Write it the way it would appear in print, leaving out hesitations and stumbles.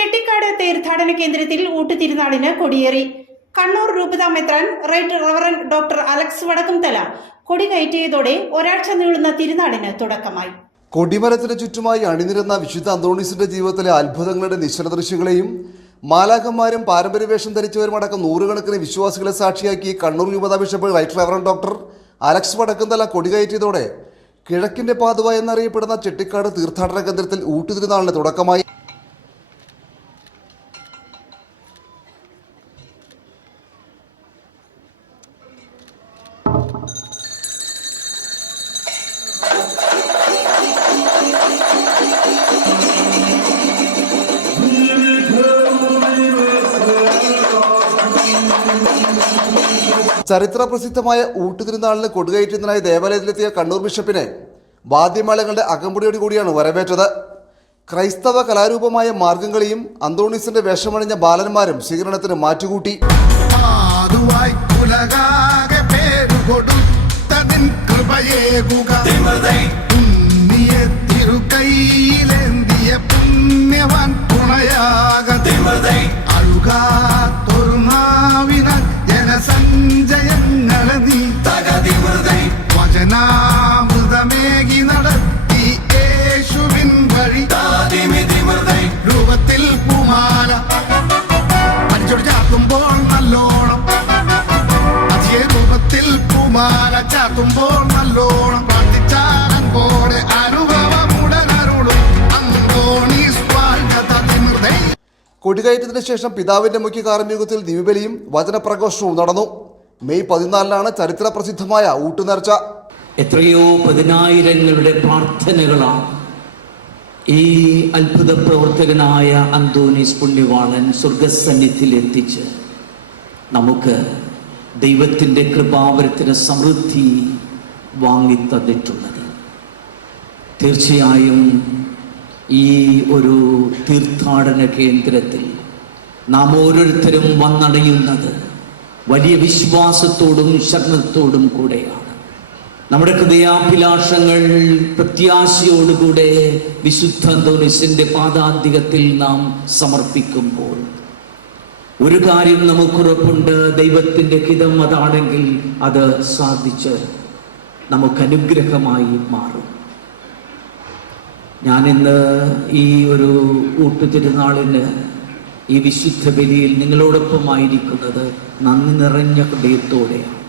ചെട്ടിക്കാട് തീർത്ഥാടന കേന്ദ്രത്തിൽ ഊട്ടുതിരുനാളിന് കൊടിയേറി. കണ്ണൂർ രൂപതാ മെത്രാൻ right reverend doctor Alex Vadakkumthala കൊടി കയറ്റിയതോടെ ഒരാഴ്ച നീളുന്ന തിരുനാളിന് തുടക്കമായി. കൊടിമരത്തിന് ചുറ്റുമായി അണിനിരുന്ന വിശുദ്ധ അന്തോണീസിന്റെ ജീവിതത്തിലെ അത്ഭുതങ്ങളുടെ നിശ്ചല ദൃശ്യങ്ങളെയും മാലാഖന്മാരും പാരമ്പര്യവേഷം ധരിച്ചവരുമടക്കം നൂറുകണക്കിന് വിശ്വാസികളെ സാക്ഷിയാക്കി കണ്ണൂർ രൂപതാ bishop right reverend doctor Alex Vadakkumthala കൊടി കയറ്റിയതോടെ കിഴക്കിന്റെ പാതുവ എന്നറിയപ്പെടുന്ന ചെട്ടിക്കാട് തീർത്ഥാടന കേന്ദ്രത്തിൽ ഊട്ടുതിരുനാളിന് തുടക്കമായി. ചരിത്ര പ്രസിദ്ധമായ ഊട്ടുതിരുനാളിന് കൊടുകയറ്റുന്നതിനായി ദേവാലയത്തിലെത്തിയ കണ്ണൂർ ബിഷപ്പിനെ വാദ്യമേളങ്ങളുടെ അകമ്പടിയോടുകൂടിയാണ് വരവേറ്റത്. ക്രൈസ്തവ കലാരൂപമായ മാർഗംകളിയും അന്തോണീസിന്റെ വേഷമണിഞ്ഞ ബാലന്മാരും സ്വീകരണത്തിന് മാറ്റുകൂട്ടി. ജനസഞ്ചയങ്ങളെ നീ വചനാമൃതമേകി നടത്തി യേശുവിൻ വഴി രൂപത്തിൽ പൂമാല അടിച്ചോട് ചാത്തുമ്പോൾ നല്ലോണം അതേ രൂപത്തിൽ പൂമാല ചാത്തുമ്പോൾ നല്ലോണം പ്രാർത്ഥിച്ചാലങ്കോടെ അനുഭവമുടനരുളും അന്തോണീസ് വാഴ്കതതിമൃതൈ. കൊടികയറ്റത്തിന് ശേഷം പിതാവിന്റെ മുഖ്യ കാർമ്മികത്തിൽ ദിവ്യബലിയും വചനപ്രഘോഷവും നടന്നു. മെയ് 14 ചരിത്ര പ്രസിദ്ധമായ ഊട്ടുനേർച്ച. എത്രയോ പതിനായിരങ്ങളുടെ പ്രാർത്ഥനകളാണ് ഈ അത്ഭുത പ്രവർത്തകനായ അന്തോണീസ് പുണ്യവാളൻ സ്വർഗസന്നിധിയിൽ എത്തിച്ച് നമുക്ക് ദൈവത്തിൻ്റെ കൃപാവരത്തിന് സമൃദ്ധി വാങ്ങിത്തന്നിട്ടുള്ളത്. തീർച്ചയായും ഈ ഒരു തീർത്ഥാടന കേന്ദ്രത്തിൽ നാം ഓരോരുത്തരും വന്നടയുന്നത് വലിയ വിശ്വാസത്തോടും ശരണത്തോടും കൂടെയാണ്. നമ്മുടെ ഹൃദയാഭിലാഷങ്ങൾ പ്രത്യാശയോടുകൂടെ വിശുദ്ധ അന്തോണീസിന്റെ പാദാന്തികത്തിൽ നാം സമർപ്പിക്കുമ്പോൾ ഒരു കാര്യം നമുക്കുറപ്പുണ്ട്, ദൈവത്തിൻ്റെ ഹിതം അതാണെങ്കിൽ അത് സാധിച്ച് നമുക്ക് അനുഗ്രഹമായി മാറും. ഞാനിന്ന് ഈ ഒരു ഊട്ടുതിരുനാളിന് ഈ വിശുദ്ധ ബലിയിൽ നിങ്ങളോടൊപ്പമായിരിക്കുന്നത് നന്ദി നിറഞ്ഞ ഹൃദയത്തോടെയാണ്.